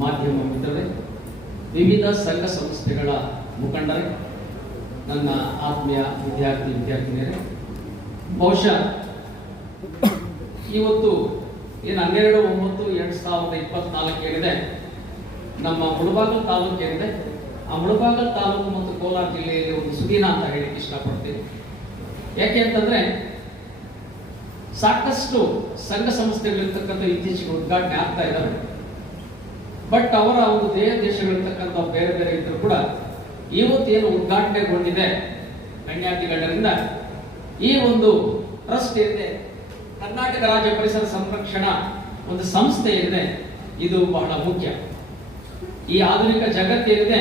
ಮಾಧ್ಯಮ ಮಿತ್ರರೇ, ವಿವಿಧ ಸಂಘ ಸಂಸ್ಥೆಗಳ ಮುಖಂಡರೇ, ನನ್ನ ಆತ್ಮೀಯ ವಿದ್ಯಾರ್ಥಿ ವಿದ್ಯಾರ್ಥಿನಿಯರೇ, ಬಹುಶಃ ಇವತ್ತು ಏನು ಹನ್ನೆರಡು, ಒಂಬತ್ತು, ಎರಡು ಸಾವಿರದ ಇಪ್ಪತ್ನಾಲ್ಕು ಏನಿದೆ, ನಮ್ಮ ಮುಳಬಾಗಲ್ ತಾಲೂಕು ಏನಿದೆ, ಆ ಮುಳಬಾಗಲ್ ತಾಲೂಕು ಮತ್ತು ಕೋಲಾರ ಜಿಲ್ಲೆಯಲ್ಲಿ ಒಂದು ಸುದಿನ ಅಂತ ಹೇಳಿಕ್ಕೆ ಇಷ್ಟಪಡ್ತೀನಿ. ಯಾಕೆ ಅಂತಂದ್ರೆ, ಸಾಕಷ್ಟು ಸಂಘ ಸಂಸ್ಥೆಗಳಿರ್ತಕ್ಕಂಥ ಇತ್ತೀಚೆಗೆ ಉದ್ಘಾಟನೆ ಆಗ್ತಾ ಇದ್ದಾವೆ ಬಟ್ ಅವರ ಒಂದು ದೇಹ ದೇಶಗಳಿರ್ತಕ್ಕಂಥ ಬೇರೆ ಬೇರೆ ಇದ್ರು ಕೂಡ ಇವತ್ತೇನು ಉದ್ಘಾಟನೆಗೊಂಡಿದೆ ಗಣ್ಯಾತಿಗಣ್ಯರಿಂದ ಈ ಒಂದು ಟ್ರಸ್ಟ್ ಏನಿದೆ, ಕರ್ನಾಟಕ ರಾಜ್ಯ ಪರಿಸರ ಸಂರಕ್ಷಣಾ ಒಂದು ಸಂಸ್ಥೆ ಏನಿದೆ, ಇದು ಬಹಳ ಮುಖ್ಯ. ಈ ಆಧುನಿಕ ಜಗತ್ತೇನಿದೆ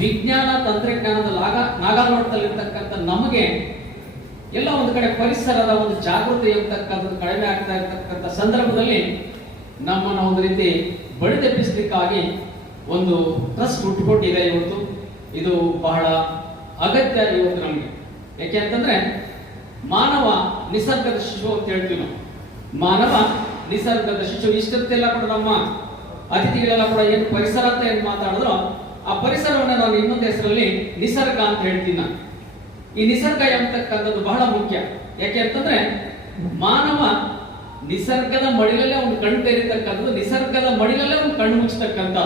ವಿಜ್ಞಾನ ತಂತ್ರಜ್ಞಾನದ ಲಾಗ ನಾಗಾಲೋಟದಲ್ಲಿರ್ತಕ್ಕಂಥ ನಮಗೆ ಎಲ್ಲ ಒಂದು ಕಡೆ ಪರಿಸರದ ಒಂದು ಜಾಗೃತಿ ಇರ್ತಕ್ಕಂಥದ್ದು ಕಡಿಮೆ ಆಗ್ತಾ ಇರ್ತಕ್ಕಂಥ ಸಂದರ್ಭದಲ್ಲಿ ನಮ್ಮನ್ನು ಒಂದು ರೀತಿ ಬಡಿದೆಬ್ಬಿಸ್ಲಿಕ್ಕಾಗಿ ಒಂದು ಟ್ರಸ್ಟ್ ಹುಟ್ಟುಕೊಟ್ಟಿದೆ ಇವತ್ತು. ಇದು ಬಹಳ ಅಗತ್ಯ ಇವತ್ತು ನಮಗೆ. ಯಾಕೆ ಅಂತಂದ್ರೆ, ಮಾನವ ನಿಸರ್ಗದ ಶಿಶು ಅಂತ ಹೇಳ್ತೀವಿ ನಾವು. ಮಾನವ ನಿಸರ್ಗದ ಶಿಶು ಇಷ್ಟೆಲ್ಲ ಕೂಡ ನಮ್ಮ ಅತಿಥಿಗಳೆಲ್ಲ ಕೂಡ ಏನು ಪರಿಸರ ಅಂತ ಏನು ಮಾತಾಡಿದ್ರು, ಆ ಪರಿಸರವನ್ನು ನಾನು ಇನ್ನೊಂದು ಹೆಸರಲ್ಲಿ ನಿಸರ್ಗ ಅಂತ ಹೇಳ್ತೀನಿ ಈ ನಿಸರ್ಗ ಎಂಬತಕ್ಕಂಥದ್ದು ಬಹಳ ಮುಖ್ಯ. ಯಾಕೆ ಅಂತಂದ್ರೆ, ಮಾನವ ನಿಸರ್ಗದ ಮಡಿಲಲ್ಲೇ ಅವನು ಕಣ್ಣು ತೆರೀತಕ್ಕಂಥದ್ದು, ನಿಸರ್ಗದ ಮಡಿಲಲ್ಲೇ ಅವನು ಕಣ್ಣು ಮುಚ್ಚತಕ್ಕಂಥ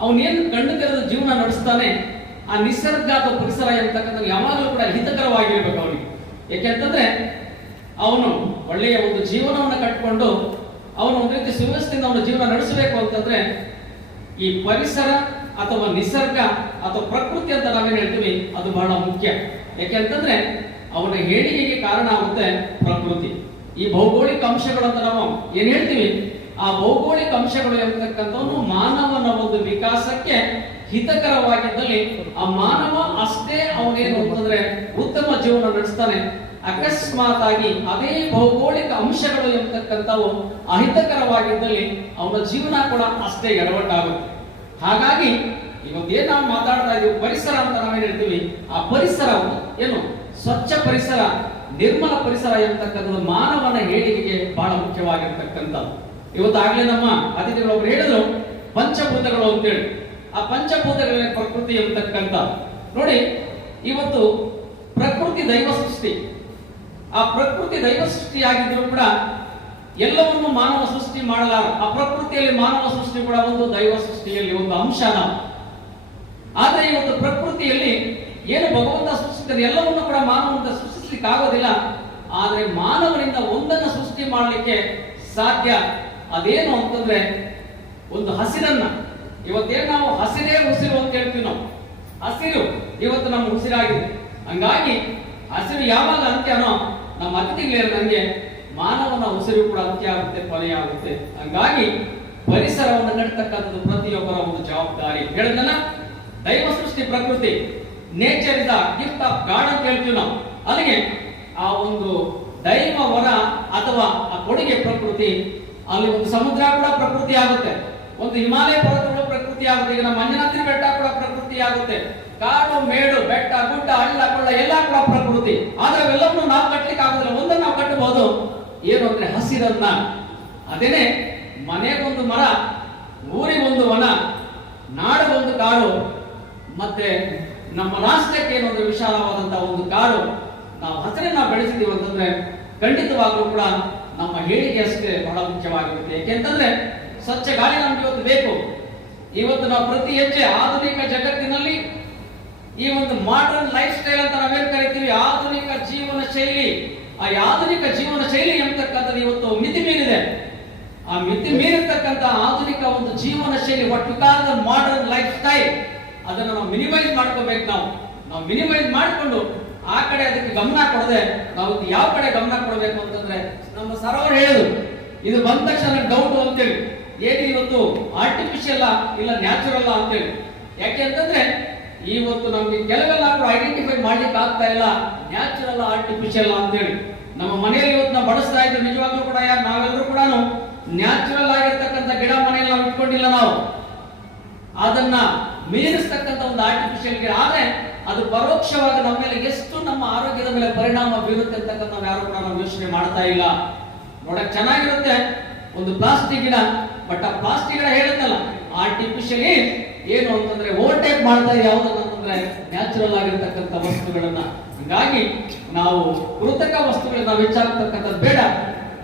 ಅವನೇನು ಕಣ್ಣು ತೆರೆದ ಜೀವನ ನಡೆಸ್ತಾನೆ, ಆ ನಿಸರ್ಗ ಅಥವಾ ಪರಿಸರ ಇರತಕ್ಕಂಥ ಯಾವಾಗಲೂ ಕೂಡ ಹಿತಕರವಾಗಿರ್ಬೇಕು ಅವನಿಗೆ. ಯಾಕೆ ಅಂತಂದ್ರೆ, ಅವನು ಒಳ್ಳೆಯ ಒಂದು ಜೀವನವನ್ನು ಕಟ್ಕೊಂಡು, ಅವನು ಒಂದು ರೀತಿ ಸುವ್ಯವಸ್ಥೆಯಿಂದ ಅವನ ಜೀವನ ನಡೆಸಬೇಕು ಅಂತಂದ್ರೆ, ಈ ಪರಿಸರ ಅಥವಾ ನಿಸರ್ಗ ಅಥವಾ ಪ್ರಕೃತಿ ಅಂತ ನಾವೇನು ಹೇಳ್ತೀವಿ, ಅದು ಬಹಳ ಮುಖ್ಯ. ಯಾಕೆ ಅಂತಂದ್ರೆ, ಅವನ ಹೇಳಿಕೆಗೆ ಕಾರಣ ಆಗುತ್ತೆ ಪ್ರಕೃತಿ. ಈ ಭೌಗೋಳಿಕ ಅಂಶಗಳು ಅಂತ ನಾವು ಏನ್ ಹೇಳ್ತೀವಿ? ಆ ಭೌಗೋಳಿಕ ಅಂಶಗಳು ಇರತಕ್ಕಂಥವನು ಮಾನವನ ಒಂದು ವಿಕಾಸಕ್ಕೆ ಹಿತಕರವಾಗಿದ್ದಲ್ಲಿ ಆ ಮಾನವ ಅಷ್ಟೇ ಅವನೇನು ಅಂತಂದ್ರೆ ಉತ್ತಮ ಜೀವನ ನಡೆಸ್ತಾನೆ. ಅಕಸ್ಮಾತ್ ಆಗಿ ಅದೇ ಭೌಗೋಳಿಕ ಅಂಶಗಳು ಎಂಬತಕ್ಕಂಥವು ಅಹಿತಕರವಾಗಿದ್ದಲ್ಲಿ ಅವನ ಜೀವನ ಕೂಡ ಅಷ್ಟೇ ಎಡವಟ್ಟಾಗುತ್ತೆ. ಹಾಗಾಗಿ ಇವತ್ತೇನ್ ನಾವು ಮಾತಾಡ್ತಾ ಇದೀವಿ? ಪರಿಸರ ಅಂತ ನಾವೇನ್ ಹೇಳ್ತೀವಿ? ಆ ಪರಿಸರ ಏನು? ಸ್ವಚ್ಛ ಪರಿಸರ, ನಿರ್ಮಲ ಪರಿಸರ ಎಂಬತಕ್ಕಂಥದ್ದು ಮಾನವನ ಹೇಳಿಕೆಗೆ ಬಹಳ ಮುಖ್ಯವಾಗಿರ್ತಕ್ಕಂಥದ್ದು ಇವತ್ತಾಗಲೇ ನಮ್ಮ ಅತಿಥಿಗಳು ಒಬ್ರು ಹೇಳಿದ್ರು, ಪಂಚಭೂತಗಳು ಅಂತೇಳಿ. ಆ ಪಂಚಭೂತಗಳ ಪ್ರಕೃತಿ ಎಂಬತಕ್ಕಂಥ. ನೋಡಿ, ಇವತ್ತು ಪ್ರಕೃತಿ ದೈವ ಸೃಷ್ಟಿ. ಆ ಪ್ರಕೃತಿ ದೈವ ಸೃಷ್ಟಿಯಾಗಿದ್ದರೂ ಕೂಡ ಎಲ್ಲವನ್ನು ಮಾನವ ಸೃಷ್ಟಿ ಮಾಡಲಾರ. ಆ ಪ್ರಕೃತಿಯಲ್ಲಿ ಮಾನವ ಸೃಷ್ಟಿ ಕೂಡ ಒಂದು ದೈವ ಸೃಷ್ಟಿಯಲ್ಲಿ ಒಂದು ಅಂಶ ನಾವು. ಈ ಇವತ್ತು ಪ್ರಕೃತಿಯಲ್ಲಿ ಏನು ಭಗವಂತ ಸೃಷ್ಟಿಸಿದರೆ ಎಲ್ಲವನ್ನು ಕೂಡ ಮಾನವನಿಂದ ಸೃಷ್ಟಿಸ್ಲಿಕ್ಕೆ ಆಗೋದಿಲ್ಲ. ಆದರೆ ಮಾನವನಿಂದ ಒಂದನ್ನು ಸೃಷ್ಟಿ ಮಾಡಲಿಕ್ಕೆ ಸಾಧ್ಯ ಅದೇನು ಅಂತಂದ್ರೆ ಒಂದು ಹಸಿರನ್ನ. ಇವತ್ತೇನು ನಾವು ಹಸಿರೇ ಉಸಿರು ಅಂತ ಹೇಳ್ತೀವಿ ನಾವು. ಹಸಿರು ಇವತ್ತು ನಮ್ಮ ಉಸಿರಾಗಿದೆ. ಹಂಗಾಗಿ ಹಸಿರು ಯಾವಾಗ ಅಂತ್ಯನೋ ನಮ್ಮ ಅತಿಥಿಗಳೇ ನನಗೆ ಮಾನವನ ಉಸಿರು ಕೂಡ ಅಂತ್ಯ ಆಗುತ್ತೆ ಕೊನೆಯಾಗುತ್ತೆ ಹಂಗಾಗಿ ಪರಿಸರವನ್ನು ನಡ್ತಕ್ಕಂಥದ್ದು ಪ್ರತಿಯೊಬ್ಬರ ಒಂದು ಜವಾಬ್ದಾರಿ. ಹೇಳಿದನ ದೈವ ಸೃಷ್ಟಿ ಪ್ರಕೃತಿ. Nature is gift of God ಅಂತ ಹೇಳ್ತೀವಿ ನಾವು. ಅಲ್ಲಿಗೆ ಆ ಒಂದು ದೈವ ವರ ಅಥವಾ ಆ ಕೊಡುಗೆ ಪ್ರಕೃತಿ, ಅಲ್ಲಿ ಒಂದು ಸಮುದ್ರ ಕೂಡ ಪ್ರಕೃತಿ ಆಗುತ್ತೆ. ಒಂದು ಹಿಮಾಲಯ ಪರ್ವತಗಳು ಪ್ರಕೃತಿ ಆಗುತ್ತೆ. ಈಗ ನಮ್ಮ ಮಂಜನಾದ್ರಿ ಬೆಟ್ಟ ಕೂಡ ಪ್ರಕೃತಿ ಆಗುತ್ತೆ. ಕಾಡು, ಮೇಡು, ಬೆಟ್ಟ, ಗುಡ್ಡ, ಹಳ್ಳ, ಕೊಳ್ಳ ಎಲ್ಲ ಕೂಡ ಪ್ರಕೃತಿ. ಆದ್ರೆ ಅವೆಲ್ಲವನ್ನು ನಾವು ಕಟ್ಟಲಿಕ್ಕೆ ಆಗೋದಿಲ್ಲ. ಒಂದನ್ನು ನಾವು ಕಟ್ಟಬಹುದು. ಏನು ಅಂದ್ರೆ ಹಸಿರನ್ನ. ಅದೇನೆ ಮನೆಗೊಂದು ಮರ, ಊರಿಗೊಂದು ವನ, ನಾಡಿಗೊಂದು ಕಾಡು, ಮತ್ತೆ ನಮ್ಮ ರಾಷ್ಟ್ರಕ್ಕೆ ಏನೊಂದು ವಿಶಾಲವಾದಂತಹ ಒಂದು ಕಾರು ನಾವು ಹಸಿರನ್ನ ಬೆಳೆಸಿದೀವಿ ಅಂತಂದ್ರೆ ಖಂಡಿತವಾಗ್ಲೂ ಕೂಡ ನಮ್ಮ ಹೇಳಿಕೆ ಅಷ್ಟೇ ಬಹಳ ಮುಖ್ಯವಾಗಿರುತ್ತೆ. ಯಾಕೆಂತಂದ್ರೆ ಸ್ವಚ್ಛ ಗಾಳಿ ನಮ್ಗೆ ಇವತ್ತು ಬೇಕು. ಇವತ್ತು ನಾವು ಪ್ರತಿ ಹೆಜ್ಜೆ ಆಧುನಿಕ ಜಗತ್ತಿನಲ್ಲಿ ಈ ಒಂದು ಮಾಡರ್ನ್ ಲೈಫ್ ಸ್ಟೈಲ್ ಅಂತ ನಾವೇನ್ ಕರಿತೀವಿ? ಆಧುನಿಕ ಜೀವನ ಶೈಲಿ. ಆ ಆಧುನಿಕ ಜೀವನ ಶೈಲಿ ಎಂಬತಕ್ಕಂಥದ್ದು ಇವತ್ತು ಮಿತಿ ಮೀರಿದೆ. ಆ ಮಿತಿ ಮೀರಿರ್ತಕ್ಕಂಥ ಆಧುನಿಕ ಒಂದು ಜೀವನ ಶೈಲಿ ಒಟ್ಟು ಕಾಲ್ ಮಾಡರ್ನ್ ಲೈಫ್ ಸ್ಟೈಲ್ ಅದನ್ನ ನಾವು ಮಿನಿಮೈಸ್ ಮಾಡ್ಕೋಬೇಕು ನಾವು. ನಾವು ಮಿನಿಮೈಸ್ ಮಾಡಿಕೊಂಡು ಆ ಕಡೆ ಅದಕ್ಕೆ ಗಮನ ಕೊಡದೆ ನಾವು ಯಾವ ಕಡೆ ಗಮನ ಕೊಡಬೇಕು ಅಂತಂದ್ರೆ ನಮ್ಮ ಸರೋವರ್ ಹೇಳುದು, ಇದು ಬಂದ ತಕ್ಷಣ ಡೌಟ್ ಅಂತೇಳಿ. ಏನು ಇವತ್ತು ಆರ್ಟಿಫಿಷಿಯಲ್ ಇಲ್ಲ ನ್ಯಾಚುರಲ್ ಅಂತೇಳಿ. ಯಾಕೆ ಅಂತಂದ್ರೆ ಇವತ್ತು ನಮ್ಗೆ ಕೆಲವೆಲ್ಲ ಅವರು ಐಡೆಂಟಿಫೈ ಮಾಡ್ಲಿಕ್ಕೆ ಆಗ್ತಾ ಇಲ್ಲ ನ್ಯಾಚುರಲ್ ಆರ್ಟಿಫಿಷಿಯಲ್ ಅಂತೇಳಿ. ನಮ್ಮ ಮನೆಯಲ್ಲಿ ಇವತ್ತು ನಾವು ಬಳಸ್ತಾ ಇದ್ರೆ ನಿಜವಾಗ್ಲೂ ಕೂಡ ಯಾರು, ನಾವೆಲ್ಲರೂ ಕೂಡ ನ್ಯಾಚುರಲ್ ಆಗಿರ್ತಕ್ಕಂಥ ಗಿಡ ಮನೆಯಲ್ಲಿ ನಾವು ಇಟ್ಕೊಂಡಿಲ್ಲ ನಾವು. ಅದನ್ನ ಮೀರಿಸ್ತಕ್ಕಂಥ ಒಂದು ಆರ್ಟಿಫಿಷಿಯಲ್ ಗಿಡ ಆದ್ರೆ ಅದು ಪರೋಕ್ಷವಾಗಿ ನಮ್ಮ ಮೇಲೆ ಎಷ್ಟು ನಮ್ಮ ಆರೋಗ್ಯದ ಮೇಲೆ ಪರಿಣಾಮ ಬೀರುತ್ತೆ ಅಂತಕ್ಕಂಥ ಯಾರು ಕೂಡ ನಾವು ಯೋಚನೆ ಮಾಡ್ತಾ ಇಲ್ಲ. ನೋಡಕ್ ಚೆನ್ನಾಗಿರುತ್ತೆ ಒಂದು ಪ್ಲಾಸ್ಟಿಕ್ ಗಿಡ, ಬಟ್ ಆ ಪ್ಲಾಸ್ಟಿಕ್ ಗಿಡ ಹೇಳುತ್ತಲ್ಲ ಆರ್ಟಿಫಿಷಿಯಲಿ ಏನು? ಅಂತಂದ್ರೆ ಓವರ್ಟೇಕ್ ಮಾಡ್ತಾ ಅಂತಂದ್ರೆ ನ್ಯಾಚುರಲ್ ಆಗಿರ್ತಕ್ಕಂಥ ವಸ್ತುಗಳನ್ನ. ಹೀಗಾಗಿ ನಾವು ಕೃತಕ ವಸ್ತುಗಳನ್ನ ನಾವು ಹೆಚ್ಚಾಗ್ತಕ್ಕಂಥದ್ದು ಬೇಡ.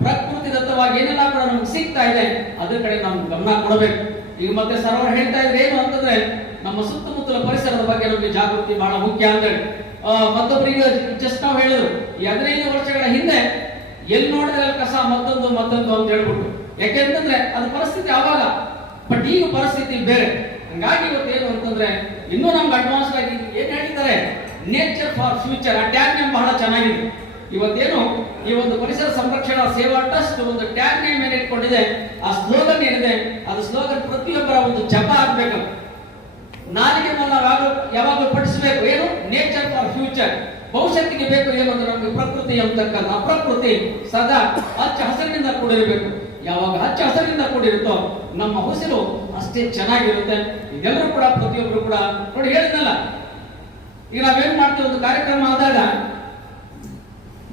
ಪ್ರಕೃತಿ ದತ್ತವಾಗಿ ಏನೆಲ್ಲ ಕೂಡ ನಮ್ಗೆ ಸಿಗ್ತಾ ಇದೆ, ಅದ್ರ ಕಡೆ ನಾವು ಗಮನ ಕೊಡಬೇಕು. ಈಗ ಮತ್ತೆ ಸರ್ವರ್ ಹೇಳ್ತಾ ಇದ್ರೆ ಏನು ಅಂತಂದ್ರೆ ನಮ್ಮ ಸುತ್ತಮುತ್ತಲ ಪರಿಸರದ ಬಗ್ಗೆ ನಮಗೆ ಜಾಗೃತಿ ಬಹಳ ಮುಖ್ಯ ಅಂತೇಳಿ ಆ, ಮತ್ತೊಬ್ಬರಿಗೆ ಜಸ್ಟ್ ನಾವು ಹೇಳಿದ್ರು ಈ ಹದಿನೈದು ವರ್ಷಗಳ ಹಿಂದೆ ಎಲ್ಲಿ ನೋಡಿದ್ರೆ ಕಸ ಮತ್ತೊಂದು ಮತ್ತೊಂದು ಅಂತ ಹೇಳ್ಬಿಟ್ಟು ಯಾಕೆಂತಂದ್ರೆ ಅದು ಪರಿಸ್ಥಿತಿ ಆವಾಗ ಬಟ್ ಈಗ ಪರಿಸ್ಥಿತಿ ಬೇರೆ. ಹಂಗಾಗಿ ಇವತ್ತು ಏನು ಅಂತಂದ್ರೆ ಇನ್ನೂ ನಮ್ಗೆ ಅಡ್ವಾನ್ಸ್ ಆಗಿ ಏನ್ ಹೇಳಿದ್ದಾರೆ ನೇಚರ್ ಫಾರ್ ಫ್ಯೂಚರ್ ಆ ಟ್ಯಾಗ್ ನೇಮ್ ಬಹಳ ಚೆನ್ನಾಗಿದೆ. ಇವತ್ತೇನು ಈ ಒಂದು ಪರಿಸರ ಸಂರಕ್ಷಣಾ ಸೇವಾ ಟ್ರಸ್ಟ್ ಒಂದು ಟ್ಯಾಗ್ ನೇಮ್ ಏನ್ ಇಟ್ಕೊಂಡಿದೆ. ಆ ಸ್ಲೋಗನ್ ಏನಿದೆ ಅದು ಸ್ಲೋಗನ್ ಪ್ರತಿಯೊಬ್ಬರ ಒಂದು ನಾಲಿಗೆ ನಾವು ಯಾವಾಗಲೂ ಪಠಿಸಬೇಕು? ಏನು? ನೇಚರ್ ಫಾರ್ ಫ್ಯೂಚರ್ ಭವಿಷ್ಯತ್ತಿಗೆ ಬೇಕು ಏನು ಅಂದ್ರೆ ನಮಗೆ ಪ್ರಕೃತಿ ಎಂಬತಕ್ಕಂಥ ಆ ಪ್ರಕೃತಿ ಸದಾ ಹಚ್ಚ ಹಸಿರಿನಿಂದ ಕೂಡಿರಬೇಕು. ಯಾವಾಗ ಹಚ್ಚ ಹಸಿರಿನಿಂದ ಕೂಡಿರುತ್ತೋ ನಮ್ಮ ಉಸಿರು ಅಷ್ಟೇ ಚೆನ್ನಾಗಿರುತ್ತೆ. ಇದೆಲ್ಲರೂ ಕೂಡ ಪ್ರತಿಯೊಬ್ಬರು ಕೂಡ ನೋಡಿ ಹೇಳಿದ್ನಲ್ಲ. ಈಗ ನಾವೇನ್ ಮಾಡ್ತೀವಿ? ಒಂದು ಕಾರ್ಯಕ್ರಮ ಆದಾಗ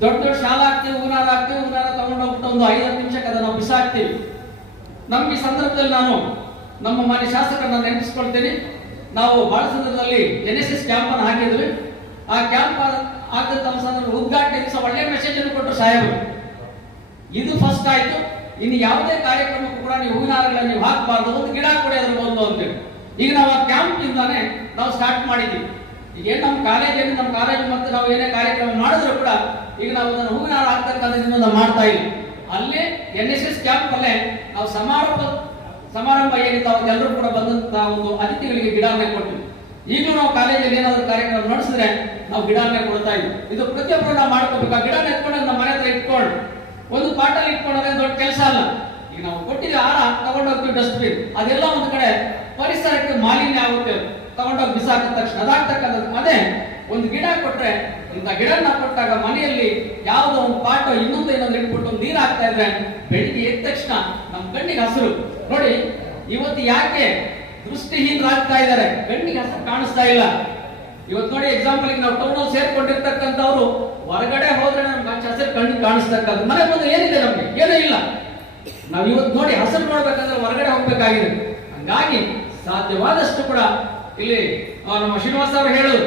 ದೊಡ್ಡ ದೊಡ್ಡ ಶಾಲಾ ಆಗ್ತೀವಿ ಹೂನಾರ ಆಗ್ತೀವಿ ಹೂನಾರ ತಗೊಂಡೋಗ್ಬಿಟ್ಟು ಒಂದು ಐದು ನಿಮಿಷಕ್ಕೆ ಅದನ್ನು ಬಿಸಾಕ್ತೀವಿ. ನಮ್ಗೆ ಈ ಸಂದರ್ಭದಲ್ಲಿ ನಾನು ನಮ್ಮ ಮನೆ ಶಾಸಕರನ್ನ ನೆನಪಿಸ್ಕೊಳ್ತೇನೆ. ನಾವು ಬಹಳ ಸಂದರ್ಭದಲ್ಲಿ ಎನ್ ಎಸ್ ಎಸ್ ಕ್ಯಾಂಪ್ ಅನ್ನು ಹಾಕಿದ್ವಿ. ಆ ಕ್ಯಾಂಪ್ ಆಗದಂತ ಸಂದರ್ಭ ಉದ್ಘಾಟನೆ ದಿವಸ ಒಳ್ಳೆ ಮೆಸೇಜ್ ಅನ್ನು ಕೊಟ್ಟರು ಸಾಹೇಬರು. ಇದು ಫಸ್ಟ್ ಆಯ್ತು. ಇನ್ನು ಯಾವುದೇ ಕಾರ್ಯಕ್ರಮಕ್ಕೂ ಕೂಡ ನೀವು ಹೂವಿನ ಹಾರಗಳನ್ನ ನೀವು ಹಾಕಬಾರ್ದು. ಒಂದು ಗಿಡ ಕೊಡಿ ಅದ್ರ ಅಂತ ಅಂತೇಳಿ ಈಗ ನಾವು ಆ ಕ್ಯಾಂಪ್ ಇಂದಾನೆ ನಾವು ಸ್ಟಾರ್ಟ್ ಮಾಡಿದ್ವಿ. ಈಗ ಏನ್ ನಮ್ಮ ಕಾಲೇಜ್ ಏನು ನಮ್ಮ ಕಾಲೇಜ್ ಮತ್ತು ನಾವು ಏನೇ ಕಾರ್ಯಕ್ರಮ ಮಾಡಿದ್ರು ಕೂಡ ಈಗ ನಾವು ಅದನ್ನು ಹೂವಿನ ಹಾರ ಹಾಕ್ತಕ್ಕಂಥದ್ದು ಮಾಡ್ತಾ ಇದ್ವಿ. ಅಲ್ಲೇ ಎನ್ ಎಸ್ ಎಸ್ ಕ್ಯಾಂಪ್ ಅಲ್ಲೇ ನಾವು ಸಮಾರೋಪ ಸಮಾರಂಭ ಏನಿತ್ತು ಎಲ್ಲರೂ ಕೂಡ ಬಂದಂತ ಒಂದು ಅತಿಥಿಗಳಿಗೆ ಗಿಡನೇ ಕೊಟ್ಟು ಈಗಲೂ ನಾವು ಕಾಲೇಜಲ್ಲಿ ಏನಾದ್ರು ಕಾರ್ಯಕ್ರಮ ನಡೆಸಿದ್ರೆ ನಾವು ಗಿಡನೇ ಕೊಡ್ತಾ ಇದ್ವಿ. ಇದು ಪ್ರತಿಯೊಬ್ಬರು ನಾವು ಮಾಡ್ಕೋಬೇಕು. ಆ ಗಿಡ ಎತ್ಕೊಂಡು ನಮ್ಮ ಮನೆ ಹತ್ರ ಇಟ್ಕೊಂಡು, ಒಂದು ಪಾಟಲ್ಲಿ ಇಟ್ಕೊಂಡ್ರೆ ದೊಡ್ಡ ಕೆಲಸ ಅಲ್ಲ. ಈಗ ನಾವು ಕೊಟ್ಟಿದ್ವಿ ಆಹಾರ ತಗೊಂಡೋಗ್ತೀವಿ ಡಸ್ಟ್ಬಿನ್. ಅದೆಲ್ಲ ಒಂದು ಕಡೆ ಪರಿಸರಕ್ಕೆ ಮಾಲಿನ್ಯ ಆಗುತ್ತೆ. ತಗೊಂಡೋಗಿ ಬಿಸಾಕಿದ ತಕ್ಷಣ, ಅದಾಗ್ತಕ್ಕಂಥದ್ದು ಅದೇ ಒಂದು ಗಿಡ ಕೊಟ್ರೆ, ಇಂಥ ಗಿಡನ ಕೊಟ್ಟಾಗ ಮನೆಯಲ್ಲಿ ಯಾವುದೋ ಒಂದು ಪಾಟ ಇನ್ನೊಂದು ಏನಾದ್ರು ಇಟ್ಬಿಟ್ಟು ನೀರು ಹಾಕ್ತಾ ಇದ್ರೆ ಬೆಳಿಗ್ಗೆ ಎದ್ದ ತಕ್ಷಣ ನಮ್ಮ ಕಣ್ಣಿಗೆ ಹಸಿರು. ನೋಡಿ, ಇವತ್ತು ಯಾಕೆ ದೃಷ್ಟಿಹೀನರಾಗ್ತಾ ಇದ್ದಾರೆ? ಕಣ್ಣಿಗೆ ಹಸಿರು ಕಾಣಿಸ್ತಾ ಇಲ್ಲ. ಇವತ್ತು ನೋಡಿ ಎಕ್ಸಾಂಪಲ್ ನಾವು ಟೌನ್ ಅಲ್ಲಿ ಸೇರ್ಕೊಂಡಿರ್ತಕ್ಕಂಥವ್ರು, ಹೊರಗಡೆ ಹೋದ್ರೆ ನಮ್ಗೆ ಹಸಿರು ಕಣ್ಣು ಕಾಣಿಸ್ತಕ್ಕಂಥ ಮನೆ ಬಂದು ಏನಿದೆ ನಮ್ಗೆ? ಏನೂ ಇಲ್ಲ. ನಾವು ಇವತ್ತು ನೋಡಿ, ಹಸಿರು ನೋಡ್ಬೇಕಂದ್ರೆ ಹೊರಗಡೆ ಹೋಗ್ಬೇಕಾಗಿದೆ. ಹಂಗಾಗಿ ಸಾಧ್ಯವಾದಷ್ಟು ಕೂಡ ಇಲ್ಲಿ ನಮ್ಮ ಶ್ರೀನಿವಾಸ ಅವರು ಹೇಳಿದ್ರು